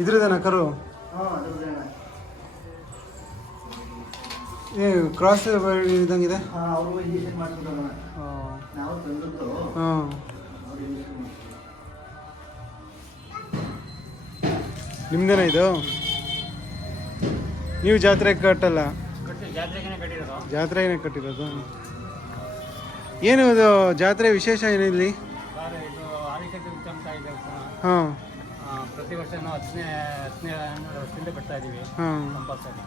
ಇದ್ರದೇನ ಕರು ಕ್ರಾಸ್ ಇದ್ದಂಗಿದೆ. ನಿಮ್ದೇನ ಇದು? ನೀವು ಜಾತ್ರೆಗೆ ಕಟ್ಟಲ್ಲ? ಜಾತ್ರೆಗೆ ಕಟ್ಟಿರೋದು. ಏನು ಇದು ಜಾತ್ರೆ ವಿಶೇಷ ಏನಿಲ್ಲಿ? ಹಾಂ, ಪ್ರತಿ ವರ್ಷ ನಾವು 10ನೇ ವರ್ಷದಿಂದ ಕಟ್ತಾ ಇದ್ದೀವಿ. ಕಂಪಲ್ಸರಿ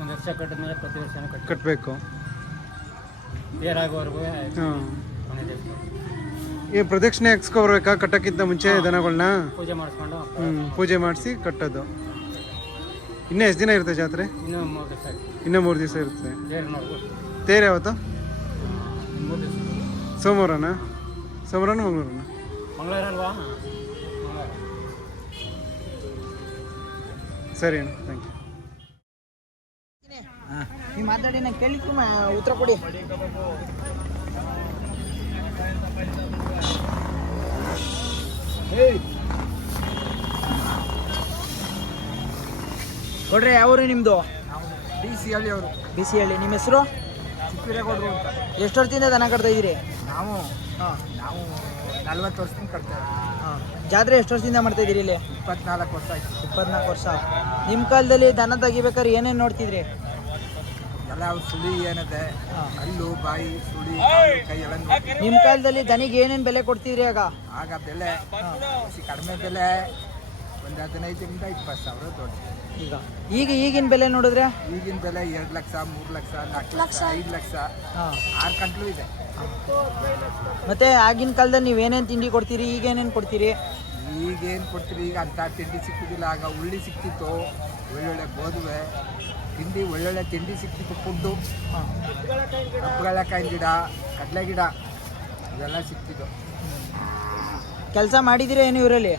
ಒಂದು ವರ್ಷ ಕಟ್ಟಿದ್ಮೇಲೆ ಪ್ರತಿ ವರ್ಷ ಕಟ್ಟಬೇಕು. ತೇರಾಗೋವರೆಗೂ ಈ ಪ್ರದಕ್ಷಿಣೆ ಹಾಕ್ಸ್ಕೊಬರ್ಬೇಕಾ ಕಟ್ಟಕ್ಕಿಂತ ಮುಂಚೆ ದನಗಳನ್ನ? ಪೂಜೆ ಮಾಡಿಸ್ಕೊಂಡು ಪೂಜೆ ಮಾಡಿಸಿ ಕಟ್ಟೋದು. ಇನ್ನೂ ಎಷ್ಟು ದಿನ ಇರುತ್ತೆ ಜಾತ್ರೆ? ಇನ್ನೂ 3 ದಿವಸ. ಇನ್ನೂ 3 ದಿವಸ ಇರುತ್ತೆ. ತೇರು ತೇರು ಯಾವತ್ತು? 3 ದಿವಸ. ಸೋಮವಾರನಾ? ಸೋಮವಾರನ ಮಂಗಳವಾರನ? ಮಂಗಳವಾರ ಅಲ್ವಾ? ಸರಿ ಅಣ್ಣ, ಥ್ಯಾಂಕ್ ಯು. ನೀವು ಮಾತಾಡಿ, ನಾನು ಕೇಳಿಕ್ಕೆ ಉತ್ತರ ಕೊಡಿ. ಕೊಡ್ರಿ, ಯಾವ್ರು ನಿಮ್ಮದು? BC ಹಳ್ಳಿ ಅವರು. BC ಹಳ್ಳಿ. ನಿಮ್ಮ ಹೆಸರು? ಚಿಕ್ಕರೇಗೌಡರು ಅಂತ. ಎಷ್ಟು ವರ್ಷದಿಂದ ದನ ಕಟ್ತಾ ಇದ್ದೀರಿ? ನಾವು 40 ವರ್ಷದಿಂದ ಕಟ್ತಾ ಇದ್ದೀವಿ. ಜಾತ್ರೆ ಎಷ್ಟು ವರ್ಷದಿಂದ ಮಾಡ್ತಾ ಇದ್ದೀರಿ ಇಲ್ಲಿ? 24 ವರ್ಷ ಆಯ್ತು. 24 ವರ್ಷ. ನಿಮ್ಮ ಕಾಲದಲ್ಲಿ ದನ ತೆಗಿಬೇಕಾದ್ರೆ ಏನೇನು ನೋಡ್ತಿದ್ರಿ? ಎಲ್ಲ ಸುಳಿ ಏನಿದೆ, ಹಲ್ಲು, ಬಾಯಿ, ಸುಳಿ, ಕೈ ಎಲ್ಲ. ನಿಮ್ಮ ಕಾಲದಲ್ಲಿ ದನಿಗೆ ಏನೇನು ಬೆಲೆ ಕೊಡ್ತಿದ್ರಿ ಆಗ ಬೆಲೆ ಕಡಿಮೆ ಬೆಲೆ ಒಂದು 15ರಿಂದ 20 ಸಾವಿರ ದೊಡ್ಡ. ಈಗಿನ ಬೆಲೆ ನೋಡಿದ್ರೆ ಈಗಿನ ಬೆಲೆ 2 ಲಕ್ಷ, 3 ಲಕ್ಷ, 4 ಲಕ್ಷ, 5 ಲಕ್ಷ, 6 ಗಂಟಲು ಇದೆ. ಮತ್ತೆ ಆಗಿನ ಕಾಲದಲ್ಲಿ ನೀವು ಏನೇನು ತಿಂಡಿ ಕೊಡ್ತೀರಿ, ಈಗ ಏನೇನು ಕೊಡ್ತೀರಿ? ಈಗೇನು ಕೊಡ್ತೀರಿ? ಈಗ ಅಂಥ ತಿಂಡಿ ಸಿಕ್ಕಿದಿಲ್ಲ. ಆಗ ಉಳ್ಳಿ ಸಿಕ್ತಿತ್ತು, ಒಳ್ಳೊಳ್ಳೆ ಗೋಧುವೆ ತಿಂಡಿ, ಒಳ್ಳೊಳ್ಳೆ ತಿಂಡಿ ಸಿಕ್ತಿತ್ತು. ಫುಡ್ಡು ಕಪ್ಪುಗಳಕಾಯಿ ಗಿಡ, ಕಡಲೆ ಗಿಡ ಇವೆಲ್ಲ ಸಿಕ್ತಿದ್ದು. ಕೆಲಸ ಮಾಡಿದಿರ ಏನು ಇವರಲ್ಲಿ?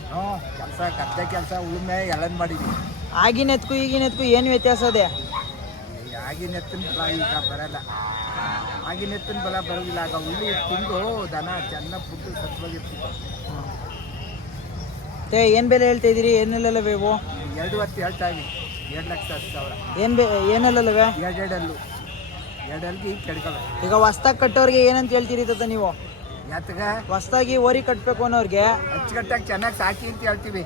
ಕೆಲಸ, ಗದ್ದೆ ಕೆಲಸ, ಉಳುಮೆ ಎಲ್ಲ ಮಾಡಿದ್ವಿ. ಆಗಿನ ಎತ್ಕು ಈಗಿನ ಎತ್ಕು ಏನು ವ್ಯತ್ಯಾಸ ಇದೆ? ಆಗಿನ ಎತ್ತಿನ ಬಲ ಈಗ ಬರಲ್ಲ. ಆಗಿನ ಎತ್ತಿನ ಬಲ ಬರೋದಿಲ್ಲ. ಆಗ ಉಳ್ಳಿ ತಿಂದು ದನ ಚೆನ್ನಾಗಿ ಫುಡ್ಡು ಸತ್ವಾಗಿರ್ತಿತ್ತು. ಏನು ಬೆಲೆ ಹೇಳ್ತಾ ಇದ್ದೀರಿ? ಏನೆಲ್ಲ ಬೇವು? 2 ವರ್ಷ ಹೇಳ್ತಾ ಇದ್ವಿ. 2 ಲಕ್ಷ 10 ಸಾವಿರ. ಏನೆಲ್ಲವೇ? 2 ಅಲ್ಲಿಗೆ ಕೆಡ್ಕೊಳ್ಳ. ಈಗ ಹೊಸ್ದಾಗಿ ಕಟ್ಟೋರಿಗೆ ಏನಂತ ಹೇಳ್ತೀರಿ ನೀವು? ಯಾತಗ ಹೊಸ್ದಾಗಿ ಓರಿ ಕಟ್ಟಬೇಕು ಅನ್ನೋರಿಗೆ ಅಚ್ಚುಕಟ್ಟಾಗಿ ಚೆನ್ನಾಗಿ ಸಾಕಿ ಅಂತ ಹೇಳ್ತೀವಿ.